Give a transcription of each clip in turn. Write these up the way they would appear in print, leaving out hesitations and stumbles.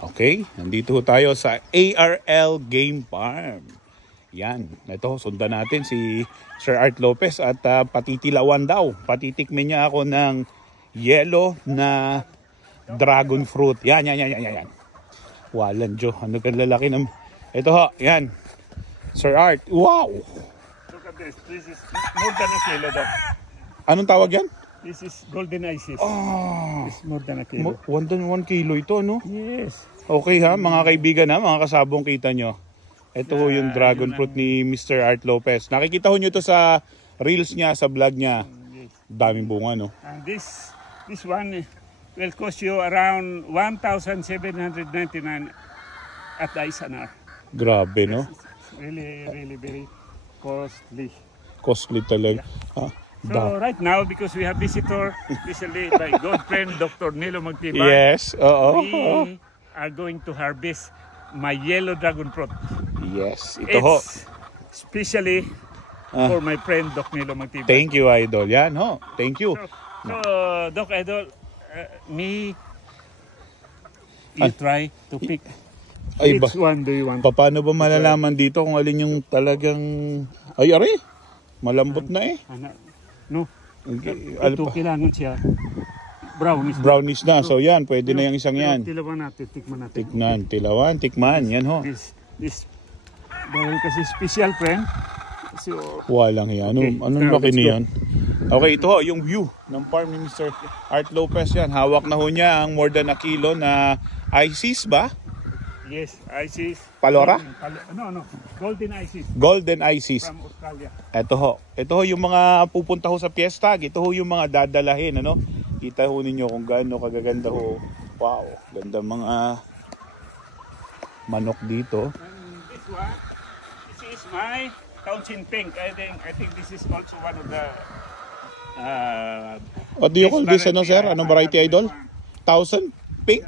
Okay, nandito tayo sa ARL Game Farm. Yan, ito, sundan natin si Sir Art Lopez at patitilawan daw. Patitikmin niya ako ng yellow na dragon fruit. Yan. Walang Diyo, ano kang lalaki ng... Ito ho, yan. Sir Art, wow! Look at this. This is more than a kilo, Doc. Anong tawag yan? This is golden isis. Oh, It's more than a kilo. 1 kilo ito, no? Yes. Okay ha, mga kaibigan ha, mga kasabong, kita nyo. Ito ho yung dragon fruit ni Mr. Art Lopez. Nakikita ho nyo ito sa reels niya, sa vlog niya. Daming bunga, no? And this one will cost you around 1,799 at the ISNR. Grabe, no? It's really very costly. Costly talaga. Ha? So right now, because we have visitor, especially my good friend Dr. Nilo Magtibay, Yes, oo. we are going to harvest my yellow dragon fruit. Yes, ito ho. It's especially for my friend Doc Nilo Magtibay. Thank you, Idol. Yan ho, thank you. So Doc Idol, you try to pick Ay, which one do you want? Paano ba malalaman dito kung alin yung talagang... Ay, aray! Malambot na eh. No, ito kailangan siya brownish na. So yan, pwede na yung isang yan. Tilawan natin, tikman natin. Tikman. Yan ho. This dahil kasi special friend. So, Walang yan. Anong laki niyan? Okay, ito ho, yung view ng farm ni Mr. Art Lopez yan. Hawak na ho niya ang more than a kilo na ISIS ba? yes, ISIS. Palora? No. Golden ISIS. Golden ISIS. From Australia. Ito ho yung mga pupunta ho sa fiesta. Ito ho yung mga dadalahin, ano? Kita ho ninyo kung gaano kagaganda ho. Wow, ganda mga manok dito. And this is my Townsend Pink. I think this is also one of the What do you call this, ano sir? Anong variety, Idol? Thousand Pink?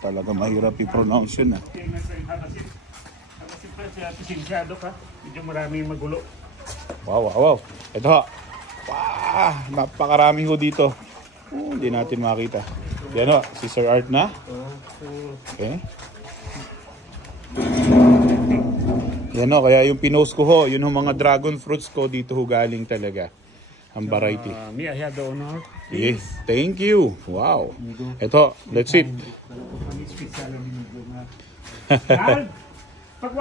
Talaga mahirap i-pronounce yun. Pasensiyado ka. Medyo maraming magulo. Wow. Ito ho. Wow, napakarami ho dito. Hindi natin makita. Yan ho, si Sir Art na. Okay. Yan ho, kaya yung pinost ko ho, yun ho mga dragon fruits ko dito ho galing talaga. Ang variety. Me, I have the honor. Yes, thank you. Wow. Ito, let's eat. Pag